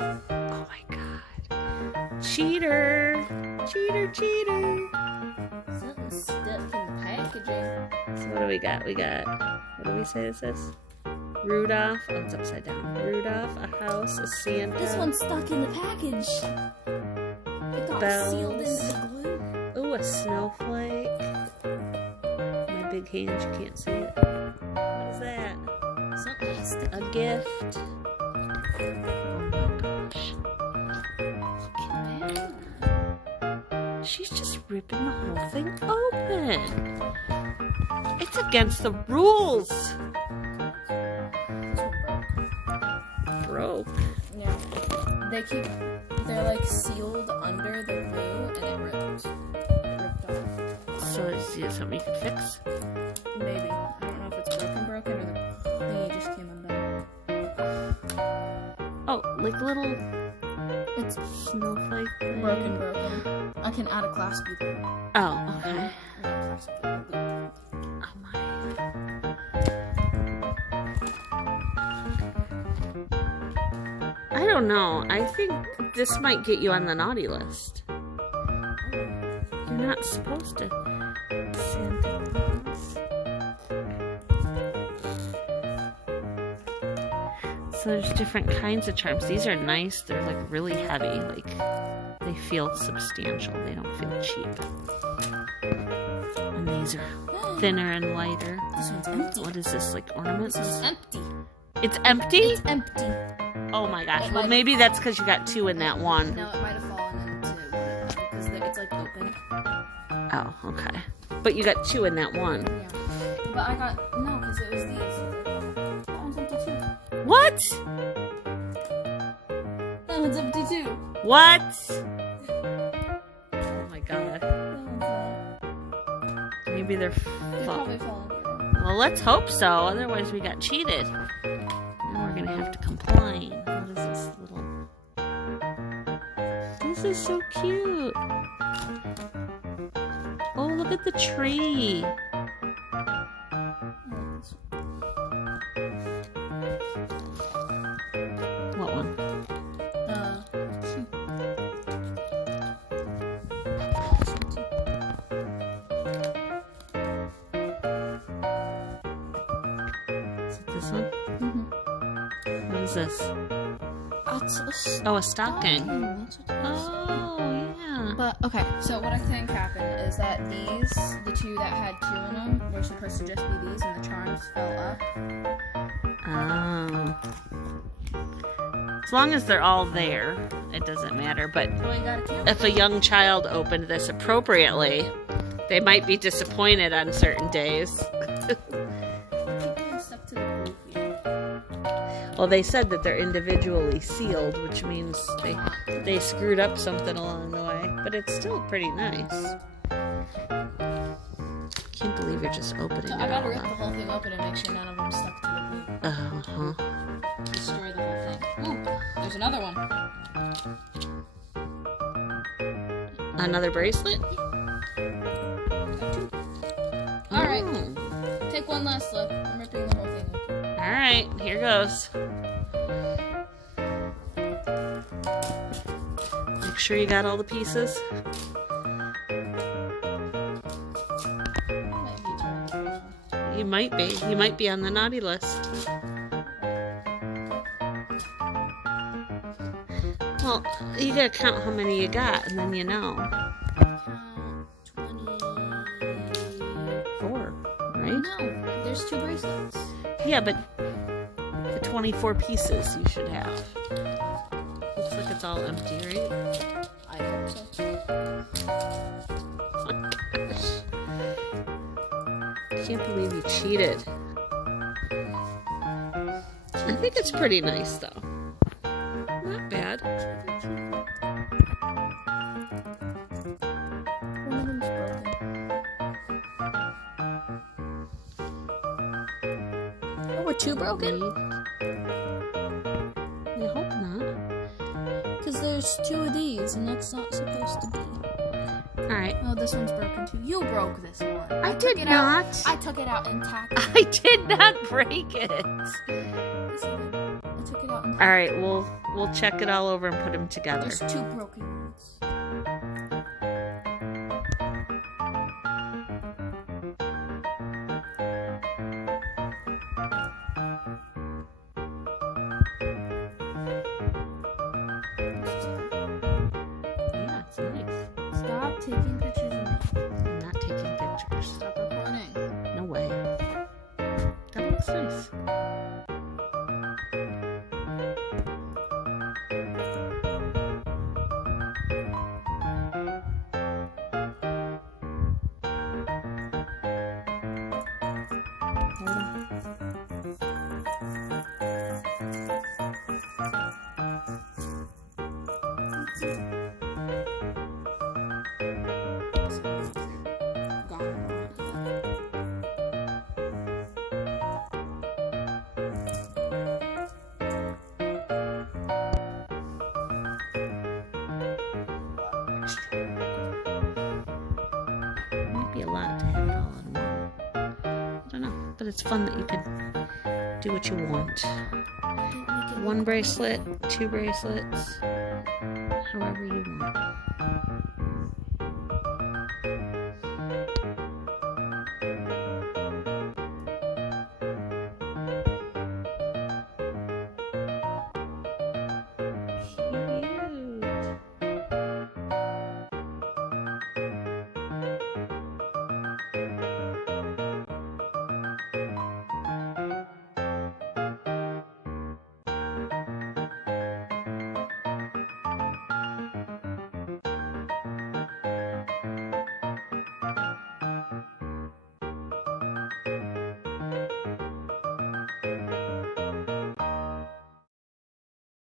Oh my god. Cheater. Cheater, cheater. Something's stuck in the packaging. So what do we got? We got, what do we say this is? Rudolph. Oh, it's upside down. Rudolph, a house, a Santa. This one's stuck in the package. It got sealed into the glue. Ooh, a snowflake. My big hands, you can't see it. What is that? Something has sticky. A gift. Oh my gosh. Look at that. She's just ripping the whole thing open. It's against the rules. Broke. Yeah. They're like sealed under the glue and it ripped. It ripped off. So is it something you can fix? Maybe. I don't know if it's broken or the thingy just came undone. Oh, like little It's snowflake thing. broken. I can add a clasp either. Oh, okay. Yeah, Oh my. I don't know. I think this might get you on the naughty list. You're not supposed to. Santa Claus. So there's different kinds of charms. These are nice. They're like really heavy. Like they feel substantial. They don't feel cheap. And these are thinner and lighter. This one's empty. What is this, like ornaments? This one's empty. It's empty? It's empty. Oh my gosh. Well, maybe that's because you got two in that one. No, it might have fallen into because it's like open. Oh, okay. But you got two in that one. Yeah. But I got no because it was these. That one's empty too. What? That one's empty too. What? Oh my god. That one's not. Maybe they're They full. probably fell under. Well, let's hope so. Otherwise, we got cheated. Now we're gonna have to complain. What is this little? This is so cute. Oh, look at the tree. What one? Is it this one? What is this? Oh, a stocking. Oh, yeah. But okay, so what I think happened is that the two that had two in them, were supposed to just be these, and the charms fell up. Oh. As long as they're all there, it doesn't matter. But Oh, you got a cute. if a young child opened this appropriately, they might be disappointed on certain days. Stuck to the glue here. Well, they said that they're individually sealed, which means they screwed up something along the way. But it's still pretty nice. Can't believe you're just opening So it I gotta all rip the up. whole thing open and make sure none of them stuck to the glue. Uh-huh. Destroy the whole thing. Ooh, there's another one. Another bracelet? Got two. All right, Oh. take one last look. I'm ripping the whole thing open. All right, here goes. Make sure you got all the pieces. You might be. You might be on the naughty list. Well, you gotta count how many you got, and then you know. Count 4, right? No, there's two bracelets. Yeah, but the 24 pieces you should have. Looks like it's all empty, right? I hope so. Oh my gosh. I can't believe you cheated. I think it's pretty nice, though. Not bad. One of them's broken. Oh, we're two broken? I hope not. Because there's two of these, and that's not supposed to be. Alright. Oh, this one's broken too. You broke this one. I took did it not. Out. I took it out intact. I did not break it. Yes, you did. I took it out intact. All right, we'll check it all over and put them together. There's 2 broken ones. Yeah, it's nice. Stop taking pictures of me. I'm not taking pictures. Stop recording. No way. That looks nice. Might be a lot to have it all in one. I don't know, but it's fun that you can do what you want. 1 bracelet, 2 bracelets, however you want.